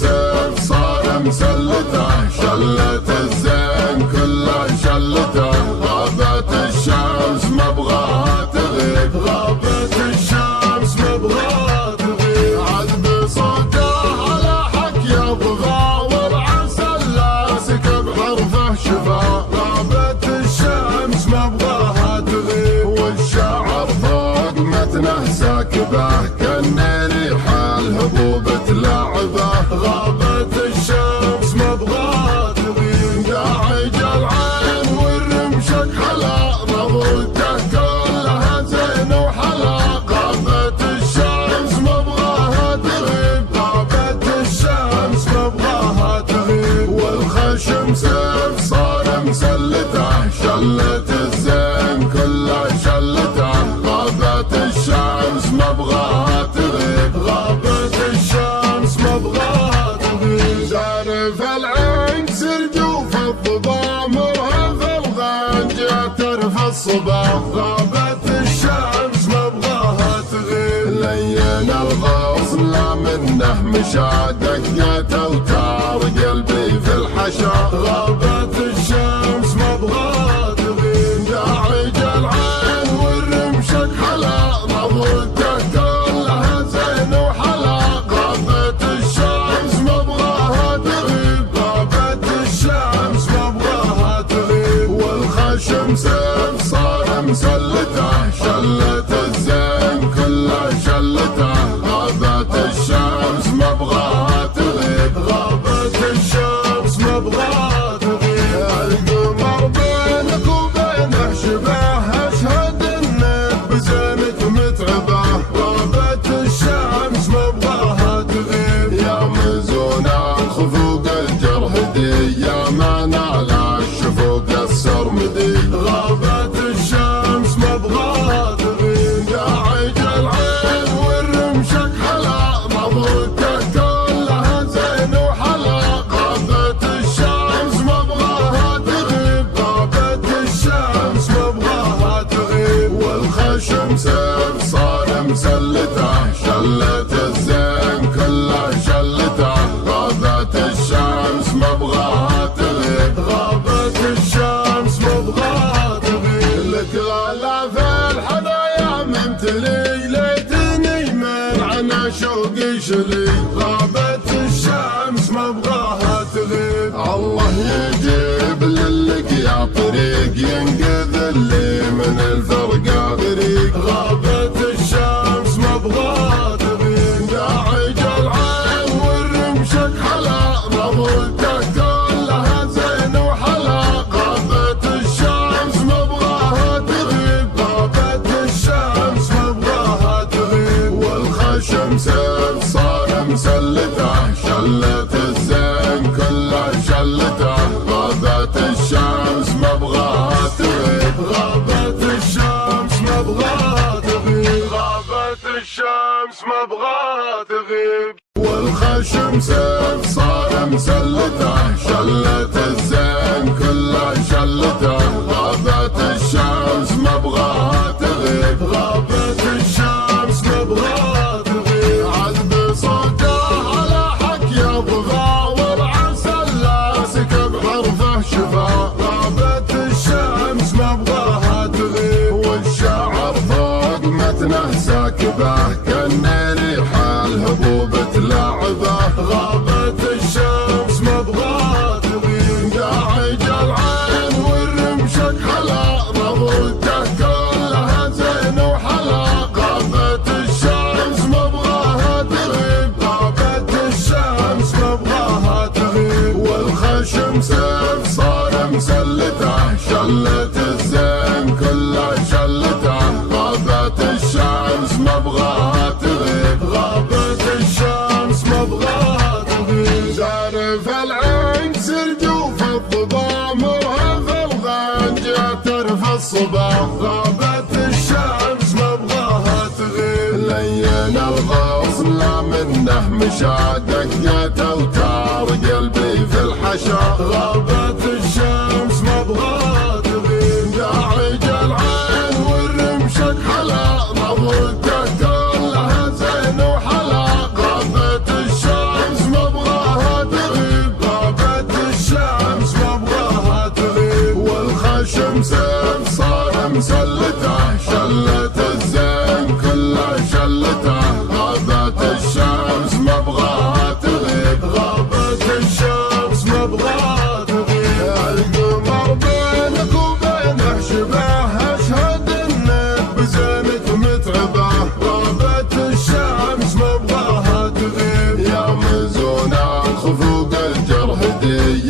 سيف صار مسلته، شلت الزين كله شلته، غابت الشمس مبغاها تغيب، غابت الشمس مبغاها تغيب، عذب صوته على حك يبغى والعسل لاسك بحرفه شفا، غابت الشمس مبغاها تغيب، والشعر فوق متنه ساكبه كان ريح الهبوب تلعبه، غابت الشمس مبغاها تغيب، داعج العين والرمشك حلا نظرته كلها زين وحلا، غابت الشمس مبغاها تغيب، غابت الشمس مبغاها تغيب، والخشم سيف صار مسلته، شلت الزين كله شلته، غابت الشمس مبغاها تغيب، غابت الشمس مبغاها تغيب، زارف العين سرجوف الضبا مرهف الغنجة ترفع الصبا، غابت الشمس مبغاها تغيب، لين الغصن لا منه مشى دقت اوتار قلبي في الحشا، غابت الشمس مبغاها تغيب، داعج العين والرمشك حلا نظرته كلها زين وحلا، غابت الشمس مبغاها تغيب، غابت الشمس مبغاها تغيب، والخشم سيف صار مسلته، شلت الزين كله شلته، غابت الشمس مبغاها تغيب، غابت الشمس مبغاها تغيب، القمر بينك وبينه شبه اشهد انك بزينك متعبه، غابت الشمس مبغاها تغيب، يا مزون الخفوق الجرح دي، يا ما نال الشفوق السرمدي، غابت الشمس مبغاها تغيب، داعج العين والرمشك حلا نظرته كلها زين وحلا، غابت الشمس مبغاها تغيب، غابت الشمس مبغاها تغيب، والخشم سيف صار مسلته، شلت الزين كله شلته، غابت الشمس مبغاها تغيب، غابت الشمس مبغاها تغيب، لك غلا في الحنايا ممتلي، ليتني من عنا شوقي شلي، غابت الشمس مبغاها تغيب، الله يجيب للقيا طريق ينقذ اللي من الفرقه غريق، غابت الشمس مبغاها تغيب، داعج العين والرمشك حلا نظرته كلها زين وحلا، غابت الشمس مبغاها تغيب، غابت الشمس مبغاها تغيب، والخشم سيف صار مسلته، شلت الزين كله شلته، غابت الشمس مبغاها تغيب، غابت الشمس مبغاها تغيب، غابت الشمس مبغاها تغيب، والخشم سيف صار مسلته، شلت الزين كله شلته، غابت الشمس مبغاها تغيب، غابت الشمس مبغاها تغيب، عذب صوته على حك يبغى والعسل لاسك بحرفه شفا، غابت الشمس مبغاها تغيب، والشعر فوق متنه ساكبه كان ريح الهبوب تلعبه، غابت الشمس مبغاها تغيب، داعج العين والرمشك حلا نظرته كلها زين وحلا، غابت الشمس مبغاها تغيب، غابت الشمس مبغاها تغيب، والخشم سيف صار مسلته، شلت الزين كله شلته، غابت الشمس مبغاها تغيب، غابت الشمس مبغاها تغيب، زارف العين سرجوف الضبا مرهف الغنجة ترفع الصبا، غابت الشمس مبغاها تغيب، لين الغصن لا منه مشى دقت اوتار قلبي في الحشا، غابت الشمس مبغاها تغيب، داعج العين والرمشك حلا نظرته كلها زين وحلا، غابت الشمس مبغاها مسلته شلة الزين كلها شلته غابت الشمس مبغاها تغيب غابت الشمس مبغاها تغيب القمر بينك وبينه شبه اشهد انك بزينك متعبه غابت الشمس مبغاها تغيب يا مزون الخفوق الجرح دي